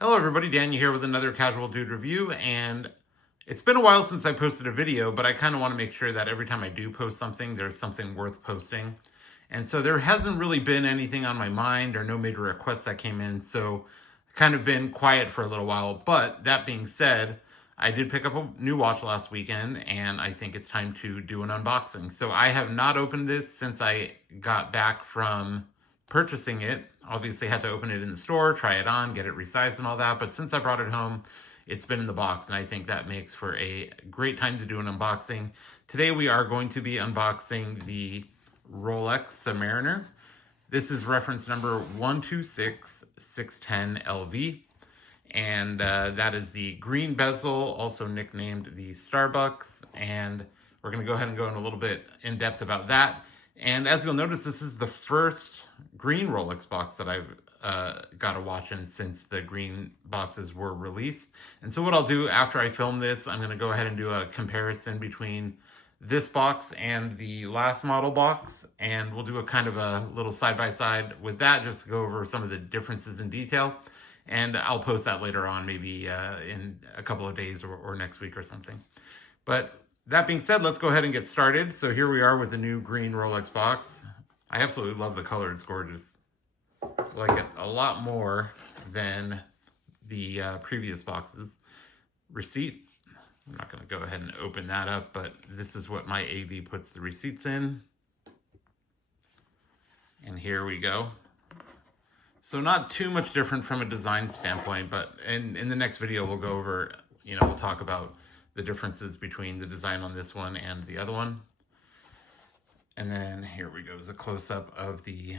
Hello everybody, Daniel here with another Casual Dude review, and it's been a while since I posted a video, but I kind of want to make sure that every time I do post something, there's something worth posting. And so there hasn't really been anything on my mind or no major requests that came in, so I've kind of been quiet for a little while. But that being said, I did pick up a new watch last weekend, and I think it's time to do an unboxing. So I have not opened this since I got back from purchasing it. Obviously had to open it in the store, try it on, get it resized and all that. But since I brought it home, it's been in the box, and I think that makes for a great time to do an unboxing. Today we are going to be unboxing the Rolex Submariner. This is reference number 126610LV. And that is the green bezel, also nicknamed the Starbucks. And we're going to go ahead and go in a little bit in depth about that. And as you'll notice, this is the first green Rolex box that I've got a watch in since the green boxes were released. And so what I'll do after I film this, I'm going to go ahead and do a comparison between this box and the last model box, and we'll do a kind of a little side-by-side with that, just to go over some of the differences in detail. And I'll post that later on, maybe in a couple of days or next week or something. But that being said, let's go ahead and get started. So here we are with the new green Rolex box. I absolutely love the color. It's gorgeous. I like it a lot more than the previous boxes. Receipt. I'm not going to go ahead and open that up, but this is what my AV puts the receipts in. And here we go. So not too much different from a design standpoint, but in the next video we'll go over, we'll talk about the differences between the design on this one and the other one. And then here we go, is a close-up of the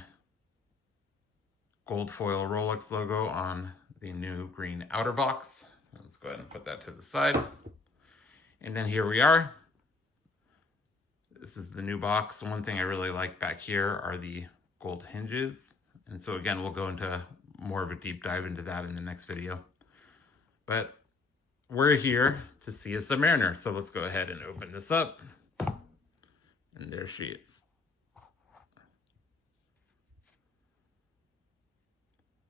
gold foil Rolex logo on the new green outer box. Let's go ahead and put that to the side. And then here we are. This is the new box. One thing I really like back here are the gold hinges. And so again, we'll go into more of a deep dive into that in the next video. But we're here to see a Submariner. So let's go ahead and open this up. And there she is.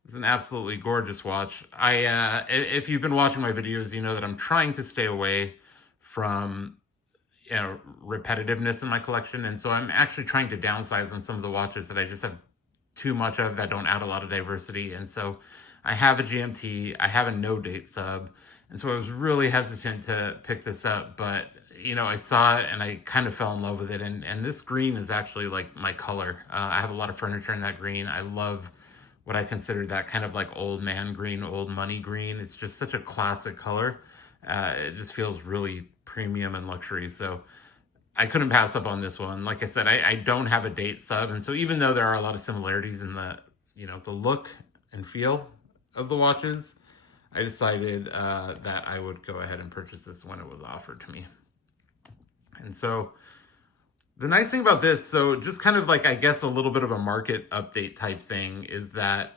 It's an absolutely gorgeous watch. If you've been watching my videos, you know that I'm trying to stay away from repetitiveness in my collection. And so I'm actually trying to downsize on some of the watches that I just have too much of, that don't add a lot of diversity. And so I have a GMT, I have a no date sub, and so I was really hesitant to pick this up, but I saw it and I kind of fell in love with it. And this green is actually like my color. I have a lot of furniture in that green. I love what I consider that kind of like old man green, old money green. It's just such a classic color. It just feels really premium and luxury. So I couldn't pass up on this one. Like I said, I don't have a date sub. And so even though there are a lot of similarities in the, the look and feel of the watches, I decided that I would go ahead and purchase this when it was offered to me. And so the nice thing about this, so just kind of like, I guess, a little bit of a market update type thing, is that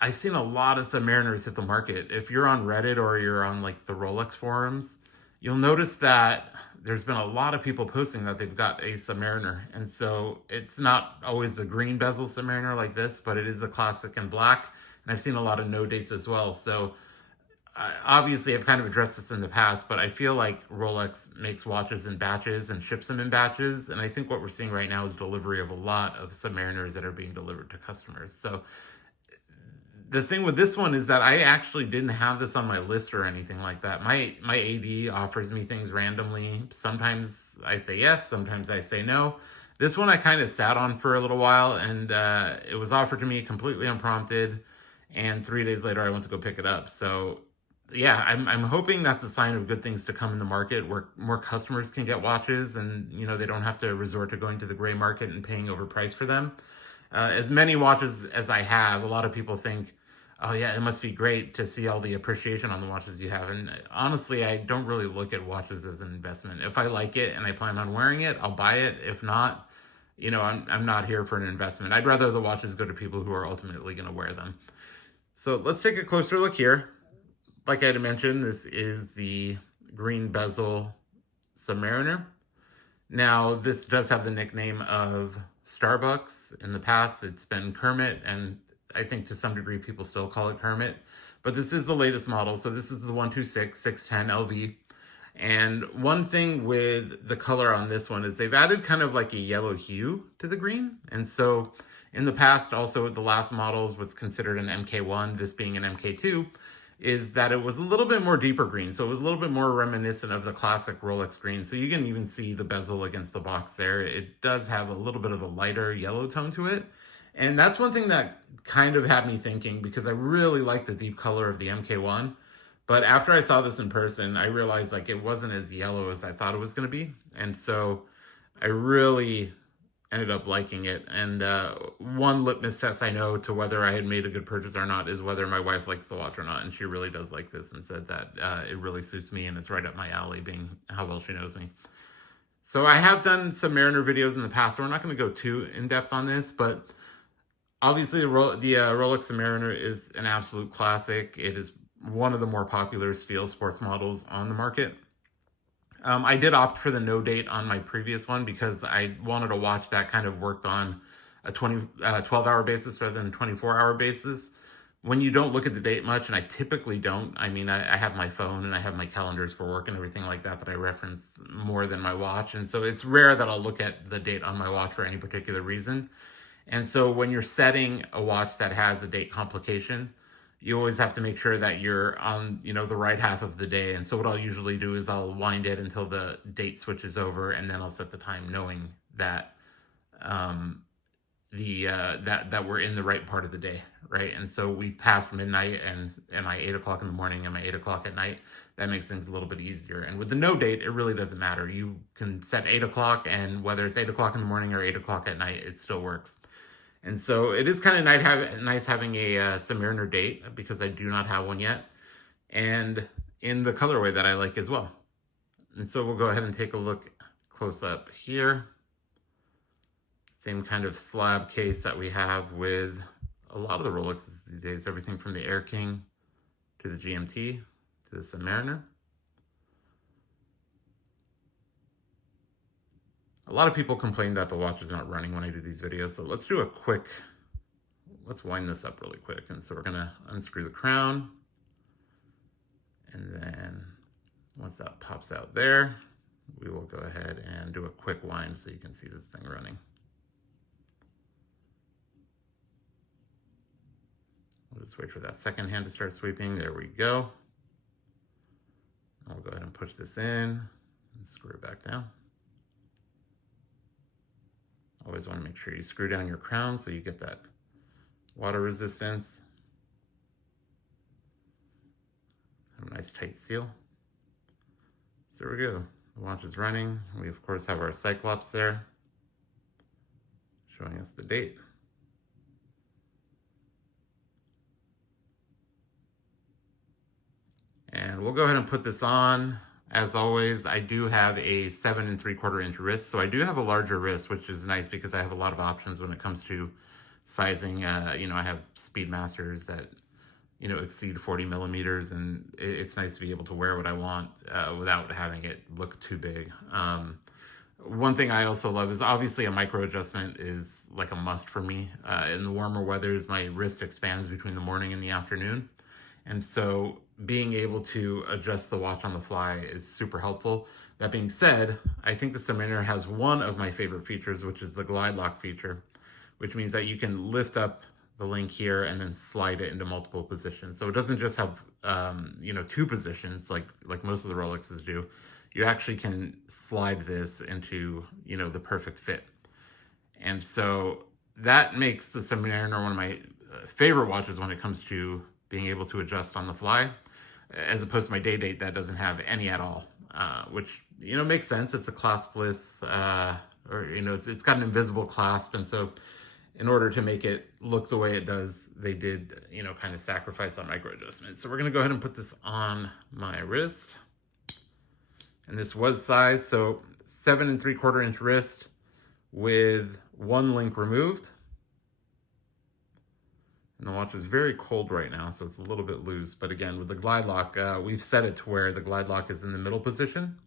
I've seen a lot of Submariners hit the market. If you're on Reddit or you're on like the Rolex forums, you'll notice that there's been a lot of people posting that they've got a Submariner. And so it's not always the green bezel Submariner like this, but it is a classic in black. And I've seen a lot of no dates as well. So obviously I've kind of addressed this in the past, but I feel like Rolex makes watches in batches and ships them in batches. And I think what we're seeing right now is delivery of a lot of Submariners that are being delivered to customers. So the thing with this one is that I actually didn't have this on my list or anything like that. My AD offers me things randomly. Sometimes I say yes, sometimes I say no. This one I kind of sat on for a little while, and it was offered to me completely unprompted. And 3 days later, I went to go pick it up. So yeah, I'm hoping that's a sign of good things to come in the market, where more customers can get watches, and they don't have to resort to going to the gray market and paying overpriced for them. As many watches as I have, a lot of people think, oh yeah, it must be great to see all the appreciation on the watches you have. And honestly, I don't really look at watches as an investment. If I like it and I plan on wearing it, I'll buy it. If not, I'm not here for an investment. I'd rather the watches go to people who are ultimately going to wear them. So let's take a closer look here. Like I had mentioned, this is the green bezel Submariner. Now, this does have the nickname of Starbucks. In the past, it's been Kermit, and I think to some degree people still call it Kermit. But this is the latest model. So this is the 126 610 LV. And one thing with the color on this one is they've added kind of like a yellow hue to the green. And so in the past, also the last models was considered an MK1, this being an MK2, is that it was a little bit more deeper green. So it was a little bit more reminiscent of the classic Rolex green. So you can even see the bezel against the box there. It does have a little bit of a lighter yellow tone to it. And that's one thing that kind of had me thinking, because I really like the deep color of the MK1. But after I saw this in person, I realized like it wasn't as yellow as I thought it was going to be. And so I really ended up liking it. And one litmus test I know to whether I had made a good purchase or not is whether my wife likes the watch or not. And she really does like this and said that it really suits me and it's right up my alley, being how well she knows me. So I have done Submariner videos in the past, so we're not going to go too in depth on this, but obviously the Rolex Submariner is an absolute classic. It is one of the more popular steel sports models on the market. I did opt for the no date on my previous one because I wanted a watch that kind of worked on a 12-hour basis rather than a 24-hour basis. When you don't look at the date much, and I typically don't, I mean, I have my phone and I have my calendars for work and everything like that I reference more than my watch. And so it's rare that I'll look at the date on my watch for any particular reason. And so when you're setting a watch that has a date complication, you always have to make sure that you're on, the right half of the day. And so what I'll usually do is I'll wind it until the date switches over, and then I'll set the time knowing that that we're in the right part of the day, right? And so we've passed midnight, and am I 8 o'clock in the morning? Am I 8 o'clock at night? That makes things a little bit easier. And with the no date, it really doesn't matter. You can set 8 o'clock, and whether it's 8 o'clock in the morning or 8 o'clock at night, it still works. And so it is kind of nice having a Submariner date, because I do not have one yet, and in the colorway that I like as well. And so we'll go ahead and take a look close up here. Same kind of slab case that we have with a lot of the Rolexes these days, everything from the Air King to the GMT to the Submariner. A lot of people complain that the watch is not running when I do these videos, so let's wind this up really quick. And so we're gonna unscrew the crown, and then once that pops out there, we will go ahead and do a quick wind so you can see this thing running. We'll just wait for that second hand to start sweeping. There we go. I'll go ahead and push this in and screw it back down. Always want to make sure you screw down your crown so you get that water resistance. Have a nice tight seal. So there we go. The watch is running. We of course have our Cyclops there showing us the date. And we'll go ahead and put this on. As always, I do have a 7 3/4 inch wrist, so I do have a larger wrist, which is nice because I have a lot of options when it comes to sizing. I have Speedmasters that exceed 40 millimeters, and it's nice to be able to wear what I want without having it look too big. One thing I also love is obviously a micro adjustment is like a must for me. In the warmer weathers, my wrist expands between the morning and the afternoon. And so being able to adjust the watch on the fly is super helpful. That being said, I think the Submariner has one of my favorite features, which is the glide lock feature, which means that you can lift up the link here and then slide it into multiple positions. So it doesn't just have, 2 positions like most of the Rolexes do. You actually can slide this into, the perfect fit. And so that makes the Submariner one of my favorite watches when it comes to being able to adjust on the fly, as opposed to my day date that doesn't have any at all, which, makes sense. It's a claspless, it's got an invisible clasp. And so in order to make it look the way it does, they did, kind of sacrifice that micro adjustment. So we're going to go ahead and put this on my wrist. And this was size, so 7 3/4 inch wrist with 1 link removed. And the watch is very cold right now, so it's a little bit loose. But again, with the glide lock, we've set it to where the glide lock is in the middle position.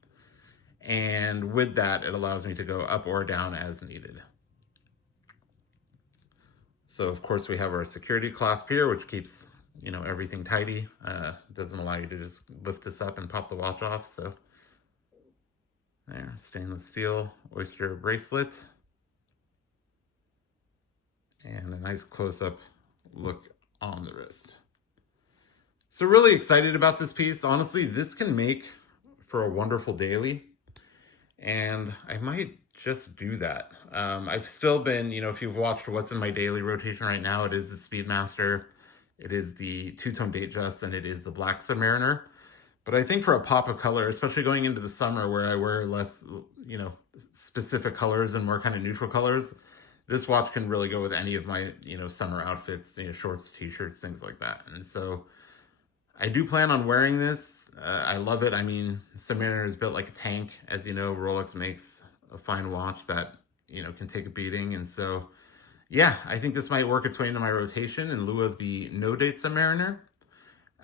And with that, it allows me to go up or down as needed. So of course we have our security clasp here, which keeps, you know, everything tidy. Doesn't allow you to just lift this up and pop the watch off. So there, stainless steel oyster bracelet. And a nice close-up look on the wrist. So really excited about this piece. Honestly, this can make for a wonderful daily. And I might just do that. I've still been, you know, if you've watched what's in my daily rotation right now, it is the Speedmaster, it is the two-tone Datejust, and it is the black Submariner. But I think for a pop of color, especially going into the summer where I wear less, you know, specific colors and more kind of neutral colors, this watch can really go with any of my, you know, summer outfits, you know, shorts, t-shirts, things like that. And so I do plan on wearing this. I love it. I mean, Submariner is built like a tank. As you know, Rolex makes a fine watch that, you know, can take a beating. And so, yeah, I think this might work its way into my rotation in lieu of the no date Submariner.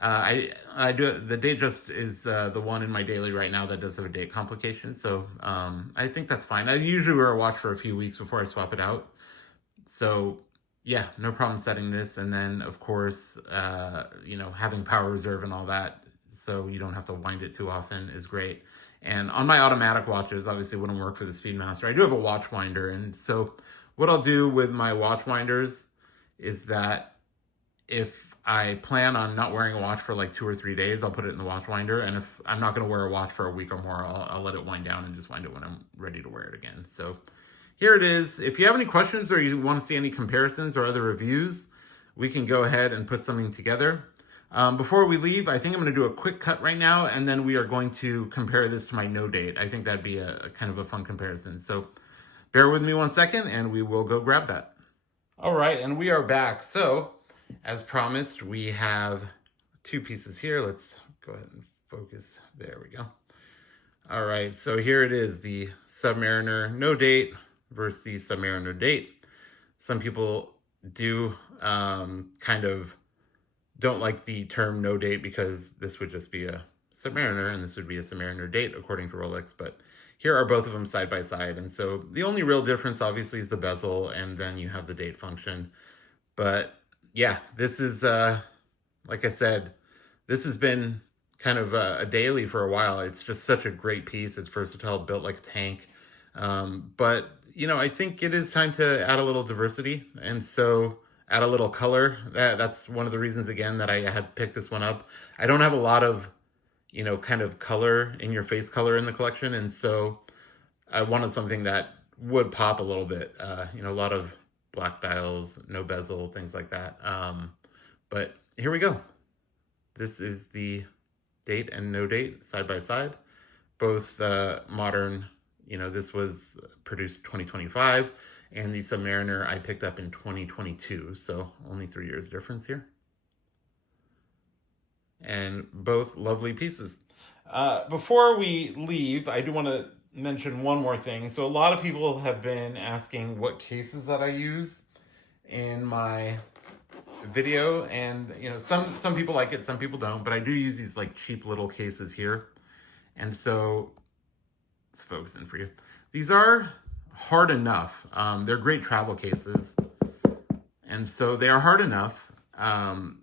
I do the Datejust is the one in my daily right now that does have a date complication. So I think that's fine. I usually wear a watch for a few weeks before I swap it out. So yeah, no problem setting this. And then of course, you know, having power reserve and all that, so you don't have to wind it too often is great. And on my automatic watches, obviously wouldn't work for the Speedmaster. I do have a watch winder. And so what I'll do with my watch winders is that if I plan on not wearing a watch for like 2 or 3 days, I'll put it in the watch winder. And if I'm not going to wear a watch for a week or more, I'll let it wind down and just wind it when I'm ready to wear it again. So here it is. If you have any questions or you want to see any comparisons or other reviews, we can go ahead and put something together. Before we leave, I think I'm going to do a quick cut right now, and then we are going to compare this to my no date. I think that'd be a kind of a fun comparison. So bear with me 1 second and we will go grab that. All right, and we are back. So as promised, we have 2 pieces here. Let's go ahead and focus. There we go. All right, so here it is, the Submariner no date versus the Submariner date. Some people do kind of don't like the term no date because this would just be a Submariner and this would be a Submariner date according to Rolex, but here are both of them side by side. And so the only real difference obviously is the bezel, and then you have the date function. But yeah, this is, like I said, this has been kind of a daily for a while. It's just such a great piece. It's versatile, built like a tank. But, you know, I think it is time to add a little diversity. And so add a little color. That's one of the reasons, again, that I had picked this one up. I don't have a lot of, you know, kind of color, in your face color in the collection. And so I wanted something that would pop a little bit, you know, a lot of black dials, no bezel, things like that. But here we go. This is the date and no date side by side, both modern. You know, this was produced 2025, and the Submariner I picked up in 2022, so only 3 years difference here. And both lovely pieces. Before we leave, I do want to mention one more thing. So a lot of people have been asking what cases that I use in my video, and you know, some people like it, some people don't, but I do use these like cheap little cases here. And so let's focus in for you. These are hard enough. They're great travel cases, and so they are hard enough.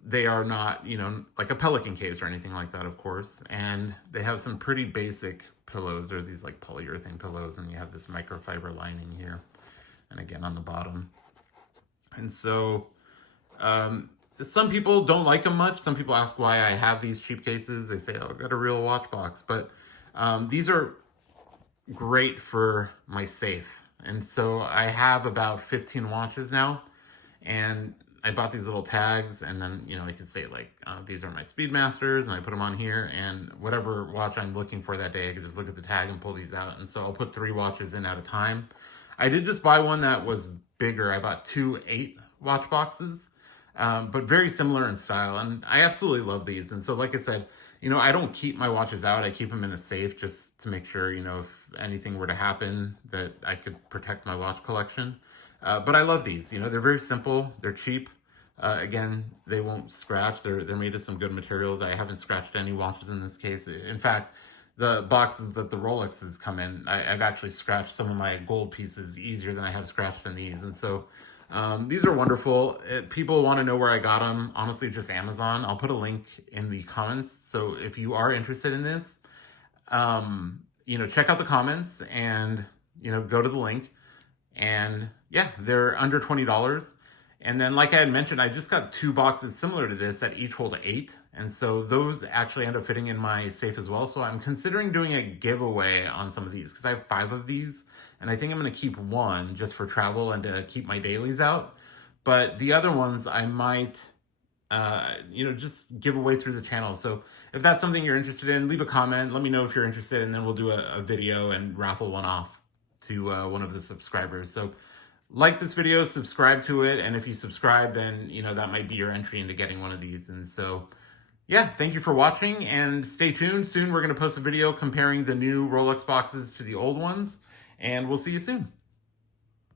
They are not, you know, like a Pelican case or anything like that, of course. And they have some pretty basic pillows. They're these like polyurethane pillows, and you have this microfiber lining here, and again on the bottom. And so some people don't like them much. Some people ask why I have these cheap cases. They say, oh, I've got a real watch box. But these are great for my safe. And so I have about 15 watches now, and I bought these little tags, and then, you know, I could say like, these are my Speedmasters, and I put them on here, and whatever watch I'm looking for that day, I could just look at the tag and pull these out. And so I'll put 3 watches in at a time. I did just buy one that was bigger. I bought 2 8-watch boxes, but very similar in style. And I absolutely love these. And so, like I said, you know, I don't keep my watches out. I keep them in a safe just to make sure, you know, if anything were to happen, that I could protect my watch collection. But I love these. You know, they're very simple. They're cheap. Again, they won't scratch. They're made of some good materials. I haven't scratched any watches in this case. In fact, the boxes that the Rolexes come in, I've actually scratched some of my gold pieces easier than I have scratched in these. And so These are wonderful. People want to know where I got them. Honestly, just Amazon. I'll put a link in the comments. So if you are interested in this, check out the comments and, go to the link. And yeah, they're under $20. And then, like I had mentioned, I just got 2 boxes similar to this that each hold 8. And so those actually end up fitting in my safe as well. So I'm considering doing a giveaway on some of these because I have 5 of these. And I think I'm going to keep 1 just for travel and to keep my dailies out. But the other ones I might, just give away through the channel. So if that's something you're interested in, leave a comment. Let me know if you're interested. And then we'll do a video and raffle one off to one of the subscribers. So like this video, subscribe to it, and if you subscribe, then that might be your entry into getting one of these. And so yeah, thank you for watching, and stay tuned. Soon we're going to post a video comparing the new Rolex boxes to the old ones, and we'll see you soon.